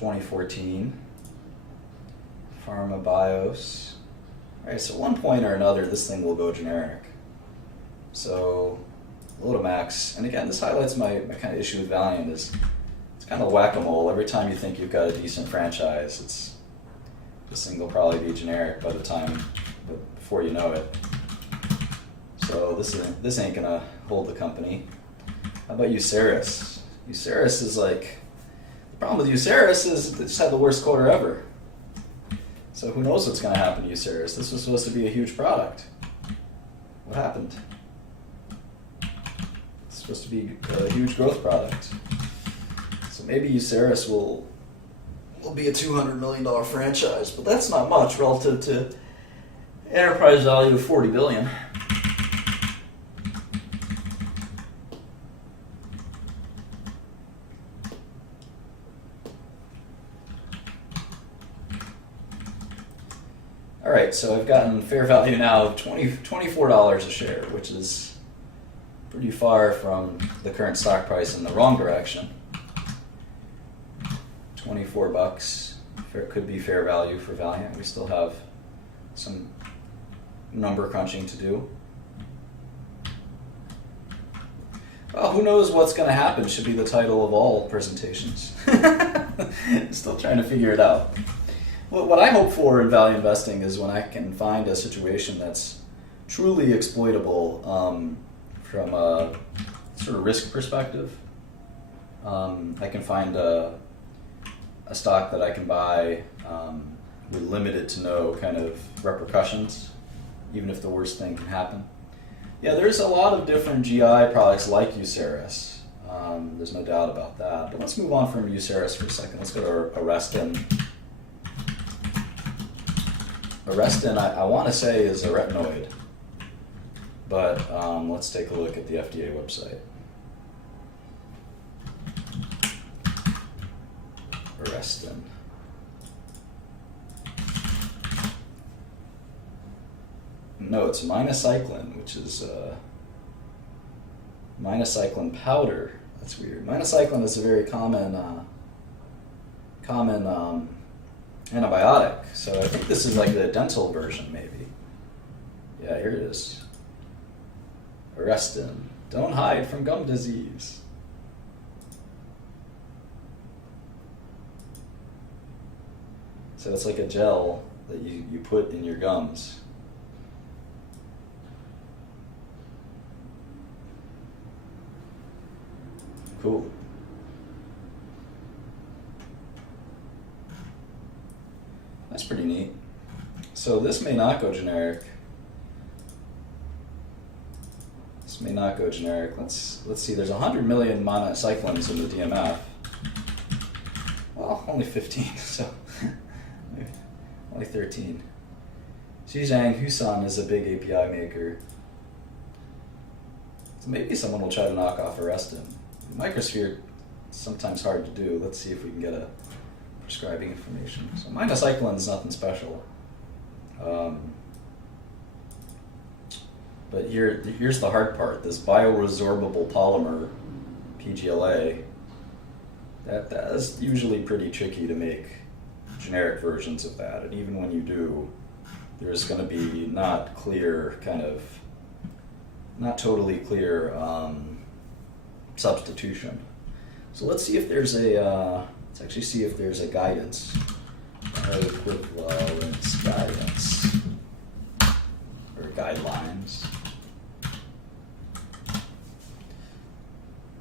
2014. Pharma Bios. All right, so at one point or another, this thing will go generic. So, Lotamax, and again, this highlights my kind of issue with Valiant is it's kind of whack-a-mole. Every time you think you've got a decent franchise, this thing will probably be generic by the time, before you know it. So this ain't gonna hold the company. How about Uceris? Uceris is like, the problem with Uceris is they just had the worst quarter ever. So who knows what's gonna happen to Uceris? This was supposed to be a huge product. What happened? It's supposed to be a huge growth product. So maybe Uceris will be a $200 million franchise, but that's not much relative to enterprise value of $40 billion. All right, so I've gotten fair value now of $24 a share, which is pretty far from the current stock price in the wrong direction. 24 bucks could be fair value for Valiant. We still have some number crunching to do. Well, who knows what's going to happen should be the title of all presentations. Still trying to figure it out. What I hope for in value investing is when I can find a situation that's truly exploitable from a sort of risk perspective. I can find a stock that I can buy with limited to no kind of repercussions, even if the worst thing can happen. Yeah, there's a lot of different GI products like Uceris. There's no doubt about that. But let's move on from Uceris for a second. Let's go to Arestin. Arestin, I want to say, is a retinoid. But let's take a look at the FDA website. Arestin. No, it's minocycline, which is minocycline powder. That's weird. Minocycline is a very common antibiotic. So I think this is like the dental version, maybe. Yeah, here it is. Arestin. Don't hide from gum disease. So it's like a gel that you put in your gums. Cool. That's pretty neat. So this may not go generic. This may not go generic. Let's see. There's 100 million minocyclines in the DMF. Well, only 15. So only 13. Zhejiang Husan is a big API maker. So maybe someone will try to knock off Arestin. Microsphere is sometimes hard to do. Let's see if we can get a prescribing information. So minocycline is nothing special. But here's the hard part. This bioresorbable polymer, PGLA, that is usually pretty tricky to make generic versions of that. And even when you do, there's going to be not totally clear substitution. So let's see if there's let's actually see if there's a guidance, equivalence guidance, or guidelines.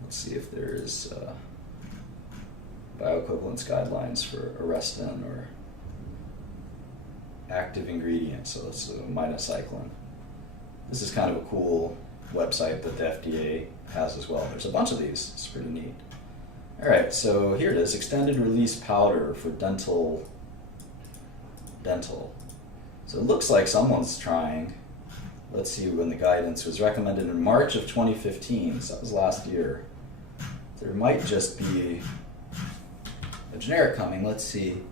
Let's see if there's bioequivalence guidelines for Arestin or active ingredients. So it's minocycline. This is kind of a cool website that the FDA has as well. There's a bunch of these. It's pretty neat. All right, so here it is, extended release powder for dental. So it looks like someone's trying. Let's see when the guidance was recommended in March of 2015, so that was last year. There might just be a generic coming. Let's see.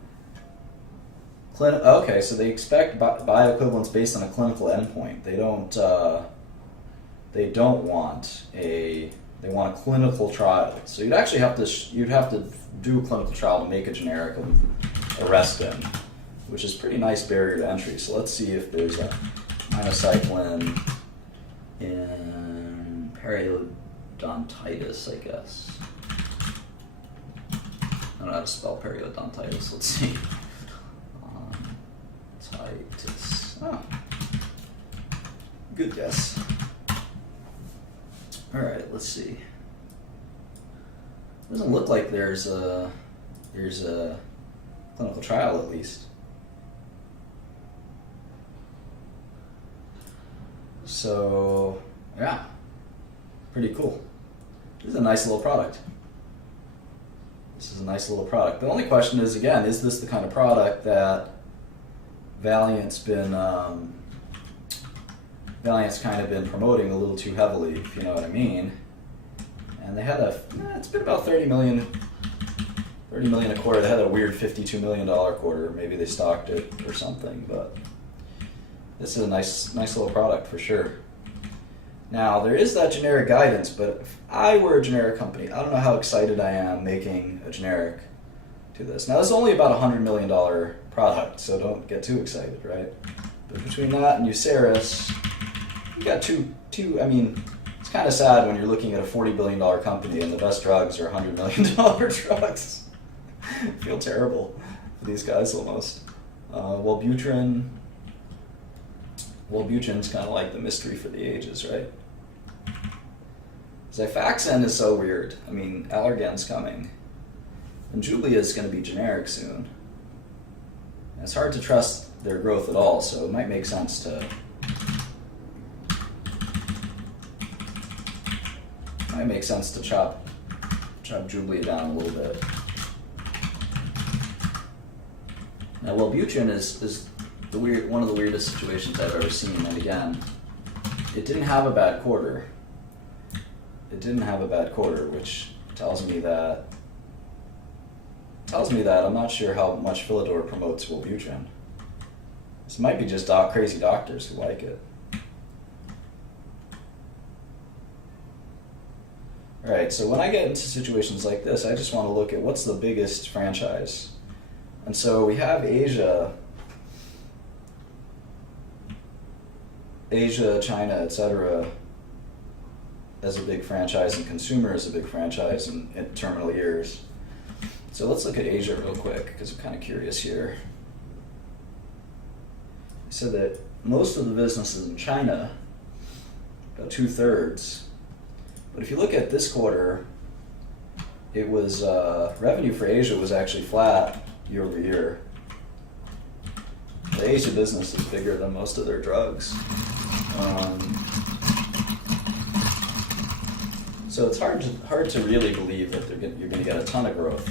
Okay, so they expect bioequivalence based on a clinical endpoint. They don't want a They want a clinical trial. So you'd actually have to do a clinical trial to make a generic of Arrestin, which is pretty nice barrier to entry. So let's see if there's a minocycline in periodontitis, I guess. I don't know how to spell periodontitis. Let's see. Titus. Oh. Good guess. Alright, let's see. Doesn't look like there's a clinical trial, at least. So, yeah. Pretty cool. This is a nice little product. The only question is, again, is this the kind of product that Valiant's kind of been promoting a little too heavily, if you know what I mean. And they had it's been about 30 million a quarter. They had a weird $52 million quarter. Maybe they stocked it or something, but this is a nice little product for sure. Now, there is that generic guidance, but if I were a generic company, I don't know how excited I am making a generic to this. Now, this is only about a $100 million product, so don't get too excited, right? But between that and Uceris, you got two. I mean, it's kind of sad when you're looking at a $40 billion company and the best drugs are $100 million drugs. I feel terrible for these guys almost. Wellbutrin's kind of like the mystery for the ages, right? Xifaxan is so weird. I mean, Allergan's coming. And Jublia is going to be generic soon. And it's hard to trust their growth at all, so it might make sense to chop Jublia down a little bit. Now, Wellbutrin is one of the weirdest situations I've ever seen, and again, it didn't have a bad quarter. Which tells me that I'm not sure how much Philidor promotes Wellbutrin. This might be just crazy doctors who like it. Alright, so when I get into situations like this, I just want to look at what's the biggest franchise. And so we have Asia, China, etc. as a big franchise, and consumer as a big franchise in terminal years. So let's look at Asia real quick, because I'm kind of curious here. I said that most of the businesses in China, about 2/3, but if you look at this quarter, it was revenue for Asia was actually flat year over year. The Asia business is bigger than most of their drugs. So it's hard to really believe that you're going to get a ton of growth.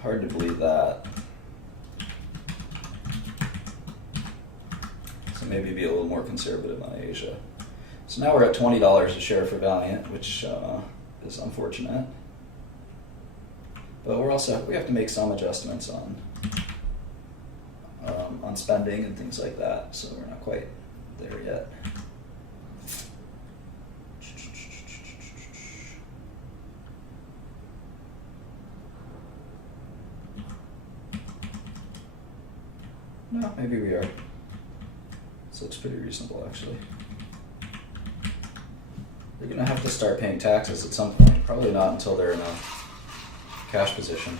Hard to believe that. So maybe be a little more conservative on Asia. So now we're at $20 a share for Valiant, which is unfortunate. But we have to make some adjustments on spending and things like that. So we're not quite there yet. No, maybe we are. This looks pretty reasonable, actually. They're going to have to start paying taxes at some point. Probably not until they're in a cash position.